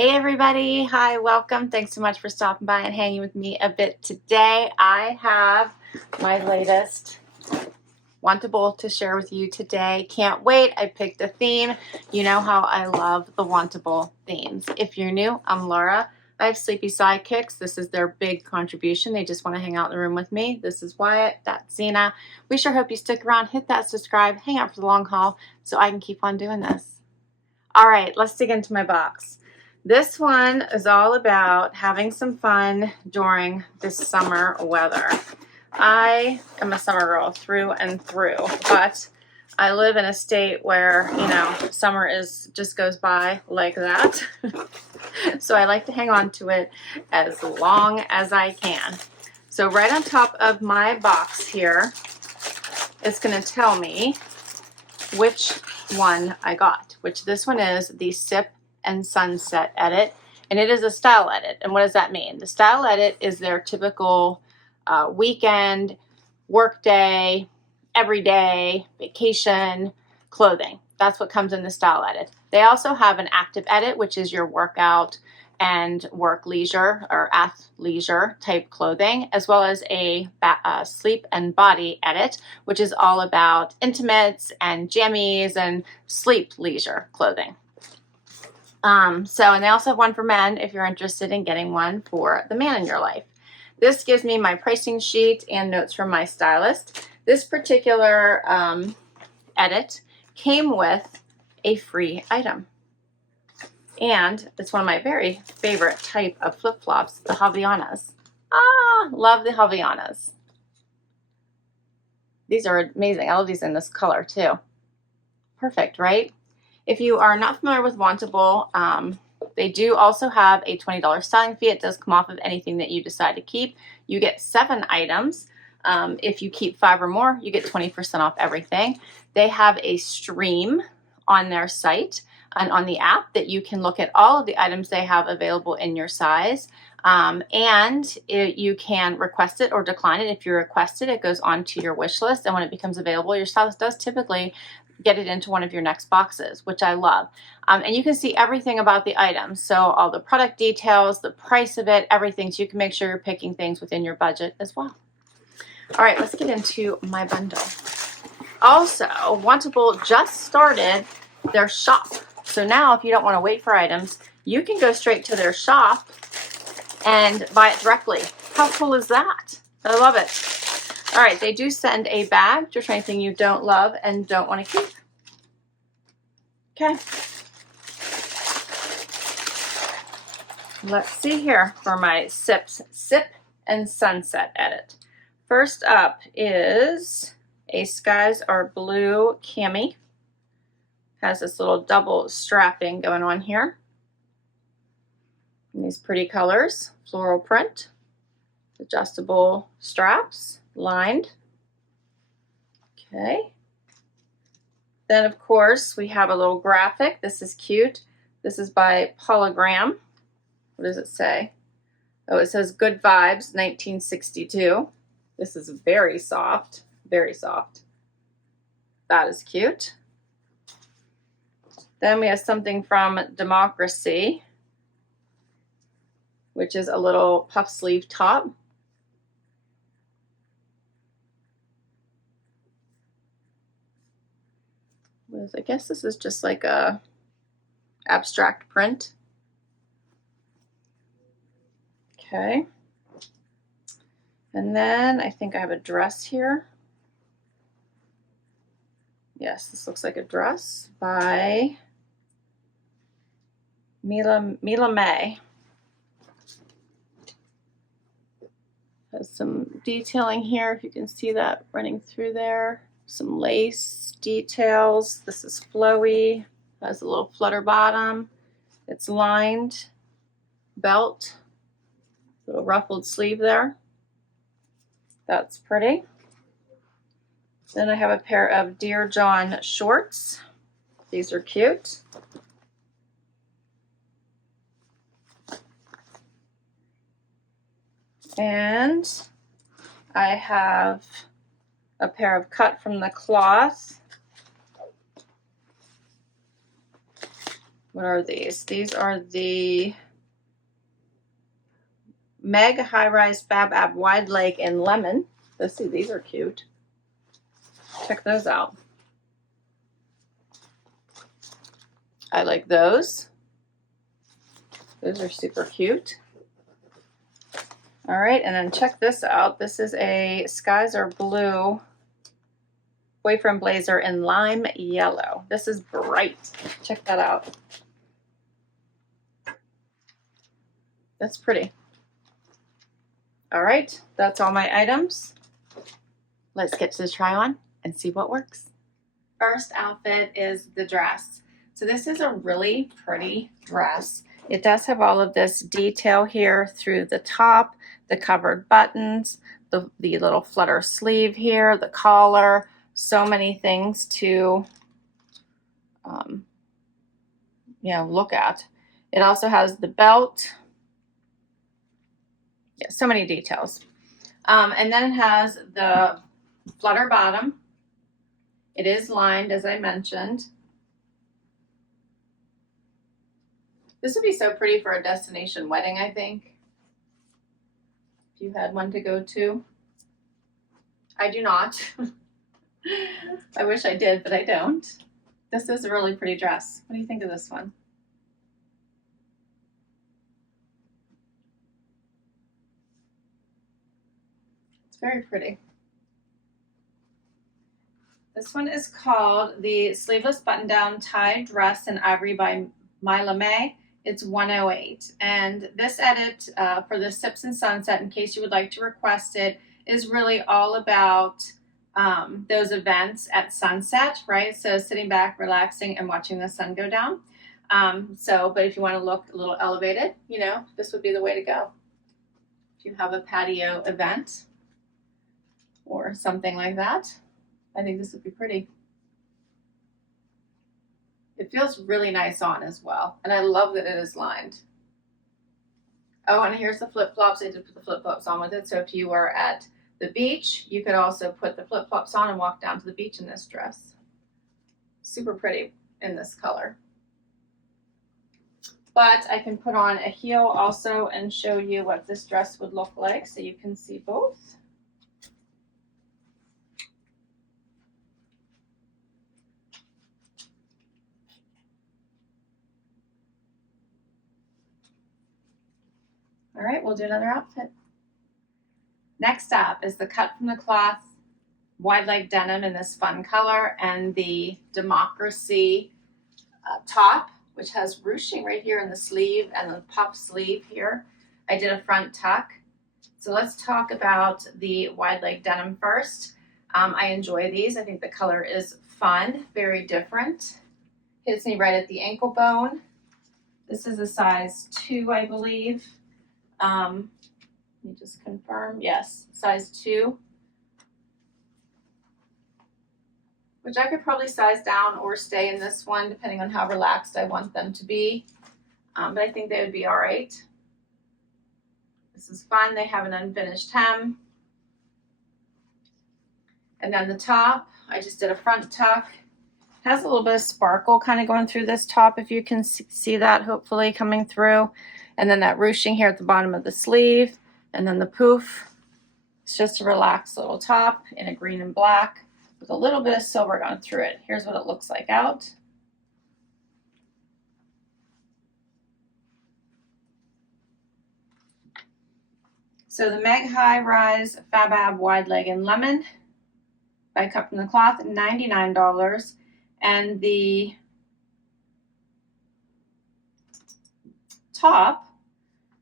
Hey everybody, hi, welcome. Thanks so much for stopping by and hanging with me a bit today. I have my latest Wantable to share with you today. Can't wait. I picked a theme. You know how I love the Wantable themes. If you're new, I'm Laura. I have sleepy sidekicks. This is their big contribution. They just want to hang out in the room with me. This is Wyatt. That's Zena. We sure hope you stick around, hit that subscribe, hang out for the long haul so I can keep on doing this. All right, let's dig into my box. This one is all about having some fun during this summer weather. I am a summer girl through and through, but I live in a state where, you know, summer just goes by like that. So I like to hang on to it as long as I can. So right on top of my box here, it's going to tell me which one I got, which this one is the Sip and Sunset edit, and it is a style edit. And what does that mean? The style edit is their typical weekend, work day, everyday, vacation clothing. That's what comes in the style edit. They also have an active edit, which is your workout and work leisure or athleisure type clothing, as well as a sleep and body edit, which is all about intimates and jammies and sleep leisure clothing. And they also have one for men if you're interested in getting one for the man in your life. This gives me my pricing sheet and notes from my stylist. This particular edit came with a free item. And it's one of my very favorite type of flip-flops, the Havaianas. Love the Havaianas. These are amazing. I love these in this color too. Perfect, right? If you are not familiar with Wantable, they do also have a $20 styling fee. It does come off of anything that you decide to keep. You get 7 items. If you keep 5 or more, you get 20% off everything. They have a stream on their site and on the app that you can look at all of the items they have available in your size. You can request it or decline it. If you request it, it goes onto your wish list, and when it becomes available, your stylist does typically get it into one of your next boxes, which I love. And you can see everything about the items. So all the product details, the price of it, everything. So you can make sure you're picking things within your budget as well. All right, let's get into my bundle. Also, Wantable just started their shop. So now if you don't want to wait for items, you can go straight to their shop and buy it directly. How cool is that? I love it. All right, they do send a bag just for anything you don't love and don't want to keep. Okay. Let's see here for my Sip and Sunset edit. First up is a Skies Are Blue Cami. Has this little double strapping going on here. And these pretty colors, floral print, adjustable straps. Lined. Okay. Then of course we have a little graphic. This is cute. This is by Polagram. What does it say? Oh, it says Good Vibes 1962. This is very soft. Very soft. That is cute. Then we have something from Democracy, which is a little puff sleeve top. I guess this is just like a abstract print. Okay. And then I think I have a dress here. Yes, this looks like a dress by Mila May. Has some detailing here, if you can see that running through there. Some lace details. This is flowy. Has a little flutter bottom. It's lined. Belt. Little ruffled sleeve there. That's pretty. Then I have a pair of Dear John shorts. These are cute. And I have a pair of cut from the Kloth What are these? These are the Meg High Rise Fab Ab Wide Leg in Lemon. Let's see, these are cute. Check those out. I like those. Those are super cute. All right, and then check this out. This is a Skies Are Blue boyfriend blazer in lime yellow. This is bright. Check that out. That's pretty. All right, that's all my items. Let's get to the try on and see what works. First outfit is the dress. So this is a really pretty dress. It does have all of this detail here through the top, the covered buttons, the little flutter sleeve here, the collar, so many things to look at. It also has the belt. Yeah, so many details. And then it has the flutter bottom. It is lined, as I mentioned. This would be so pretty for a destination wedding, I think. If you had one to go to. I do not. I wish I did, but I don't. This is a really pretty dress. What do you think of this one? It's very pretty. This one is called the Sleeveless Button-Down Tie Dress in Ivory by Mila. It's 108. And this edit for the Sips and Sunset, in case you would like to request it, is really all about those events at sunset, right? So sitting back, relaxing, and watching the sun go down. But if you want to look a little elevated, this would be the way to go. If you have a patio event or something like that, I think this would be pretty. It feels really nice on as well. And I love that it is lined. Oh, and here's the flip-flops. I did put the flip-flops on with it. So if you were at the beach, you could also put the flip-flops on and walk down to the beach in this dress. Super pretty in this color. But I can put on a heel also and show you what this dress would look like so you can see both. All right, we'll do another outfit. Next up is the cut from the cloth wide leg denim in this fun color and the Democracy top, which has ruching right here in the sleeve and the puff sleeve here. I did a front tuck. So let's talk about the wide leg denim first. I enjoy these. I think the color is fun, very different. Hits me right at the ankle bone. This is a size 2, I believe. Let me just confirm. Yes, size 2. Which I could probably size down or stay in this one, depending on how relaxed I want them to be. But I think they would be all right. This is fun. They have an unfinished hem. And then the top, I just did a front tuck. It has a little bit of sparkle kind of going through this top, if you can see that, hopefully coming through. And then that ruching here at the bottom of the sleeve. And then the poof. It's just a relaxed little top in a green and black with a little bit of silver going through it. Here's what it looks like out. So the Meg High Rise Fab Ab Wide Leg in Lemon by Cut from the Cloth, $99. And the top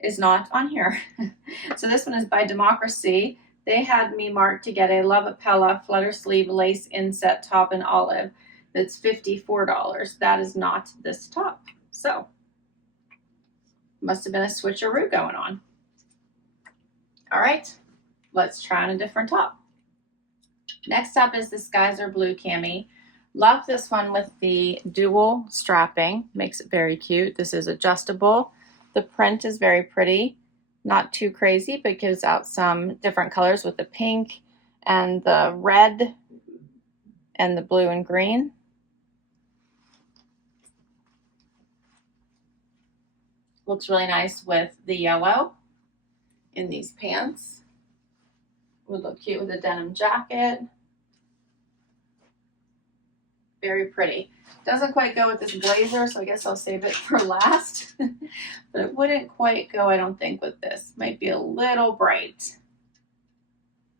is not on here. So this one is by Democracy. They had me marked to get a Lavapella flutter sleeve lace inset top in olive. That's $54. That is not this top. So must have been a switcheroo going on. All right, let's try on a different top. Next up is the Skies Are Blue Cami. Love this one with the dual strapping. Makes it very cute. This is adjustable. The print is very pretty. Not too crazy, but gives out some different colors with the pink and the red and the blue and green. Looks really nice with the yellow in these pants. Would look cute with a denim jacket. Very pretty. Doesn't quite go with this blazer, so I guess I'll save it for last. But it wouldn't quite go, I don't think, with this. Might be a little bright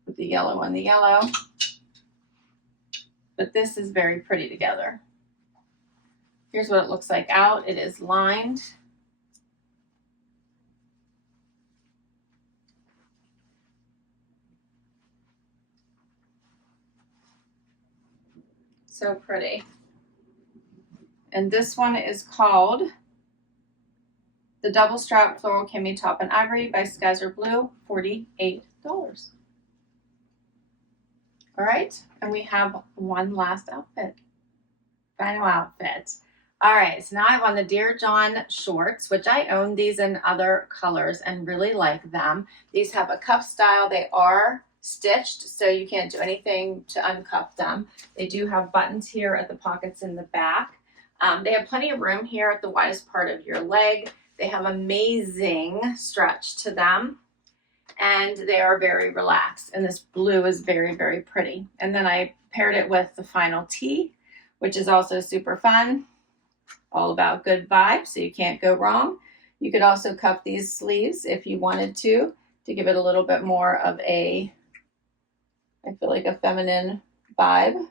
with the yellow on the yellow. But this is very pretty together. Here's what it looks like out. It is lined. So pretty. And this one is called the Double Strap Floral Cami Top in Ivory by Skies Are Blue, $48. All right, and we have one last outfit. Final outfit. All right, so now I have on the Dear John shorts, which I own these in other colors and really like them. These have a cuff style. They are stitched, so you can't do anything to uncuff them. They do have buttons here at the pockets in the back. They have plenty of room here at the widest part of your leg. They have amazing stretch to them, and they are very relaxed. And this blue is very, very pretty. And then I paired it with the final tee, which is also super fun. All about good vibes, so you can't go wrong. You could also cuff these sleeves if you wanted to give it a little bit more of a, I feel like, a feminine vibe. If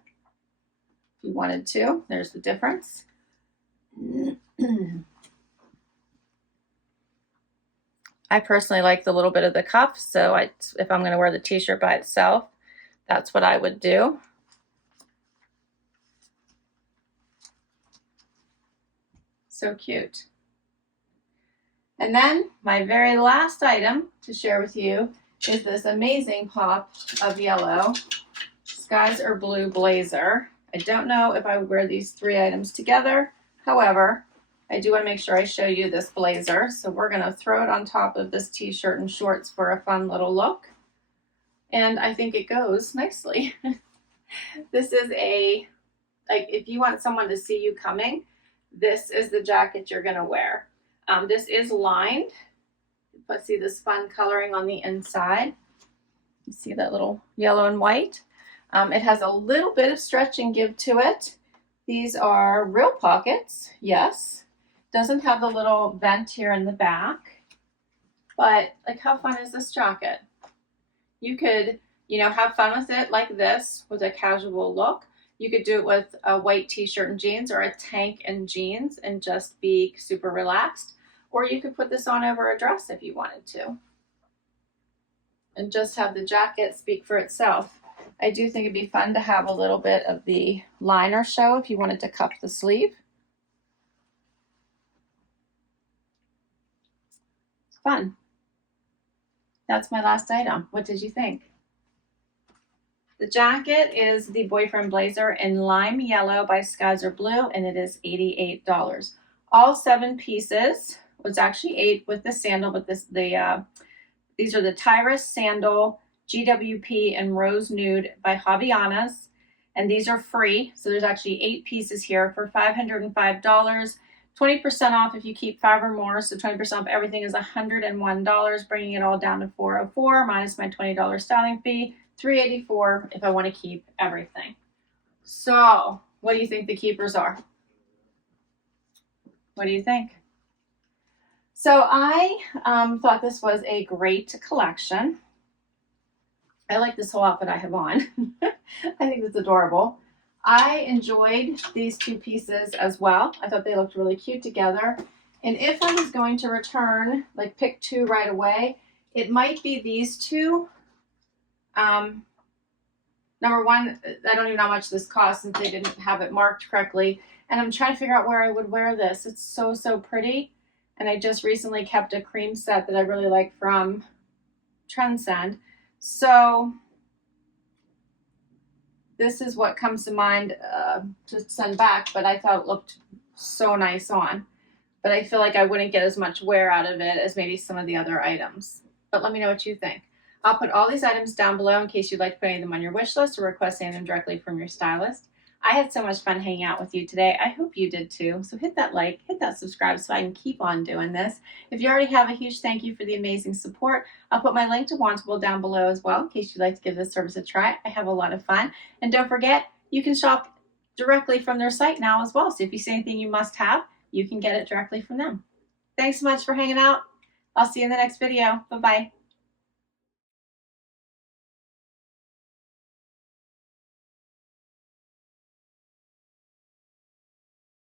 you wanted to, there's the difference. I personally like the little bit of the cuff, so if I'm going to wear the t-shirt by itself, that's what I would do. So cute. And then my very last item to share with you is this amazing pop of yellow Skies Are Blue blazer. I don't know if I would wear these three items together. However, I do want to make sure I show you this blazer. So we're going to throw it on top of this t-shirt and shorts for a fun little look. And I think it goes nicely. This is like if you want someone to see you coming, this is the jacket you're going to wear. This is lined. Let's see this fun coloring on the inside. You see that little yellow and white? It has a little bit of stretch and give to it. These are real pockets, yes. Doesn't have the little vent here in the back. But like, how fun is this jacket? You could, have fun with it like this with a casual look. You could do it with a white t-shirt and jeans, or a tank and jeans, and just be super relaxed. Or you could put this on over a dress if you wanted to. And just have the jacket speak for itself. I do think it'd be fun to have a little bit of the liner show if you wanted to cuff the sleeve. Fun. That's my last item. What did you think? The jacket is the boyfriend blazer in lime yellow by Skies Are Blue, and it is $88. All 7 pieces. Well, it's actually 8 with the sandal, but these are the Tiras Sandal, GWP, and Rose Nude by Havaianas, and these are free. So there's actually 8 pieces here for $505. 20% off if you keep 5 or more. So 20% off everything is $101, bringing it all down to $404 minus my $20 styling fee. $384 if I want to keep everything. So what do you think the keepers are? What do you think? So I thought this was a great collection. I like this whole outfit I have on. I think it's adorable. I enjoyed these 2 pieces as well. I thought they looked really cute together. And if I was going to return, like pick 2 right away, it might be these 2. Number one, I don't even know how much this cost since they didn't have it marked correctly. And I'm trying to figure out where I would wear this. It's so, so pretty. And I just recently kept a cream set that I really like from Trendsend. So this is what comes to mind to send back, but I thought it looked so nice on. But I feel like I wouldn't get as much wear out of it as maybe some of the other items. But let me know what you think. I'll put all these items down below in case you'd like to put any of them on your wish list or request any of them directly from your stylist. I had so much fun hanging out with you today. I hope you did too. So hit that like, hit that subscribe so I can keep on doing this. If you already have, a huge thank you for the amazing support. I'll put my link to Wantable down below as well in case you'd like to give this service a try. I have a lot of fun. And don't forget, you can shop directly from their site now as well. So if you see anything you must have, you can get it directly from them. Thanks so much for hanging out. I'll see you in the next video. Bye-bye.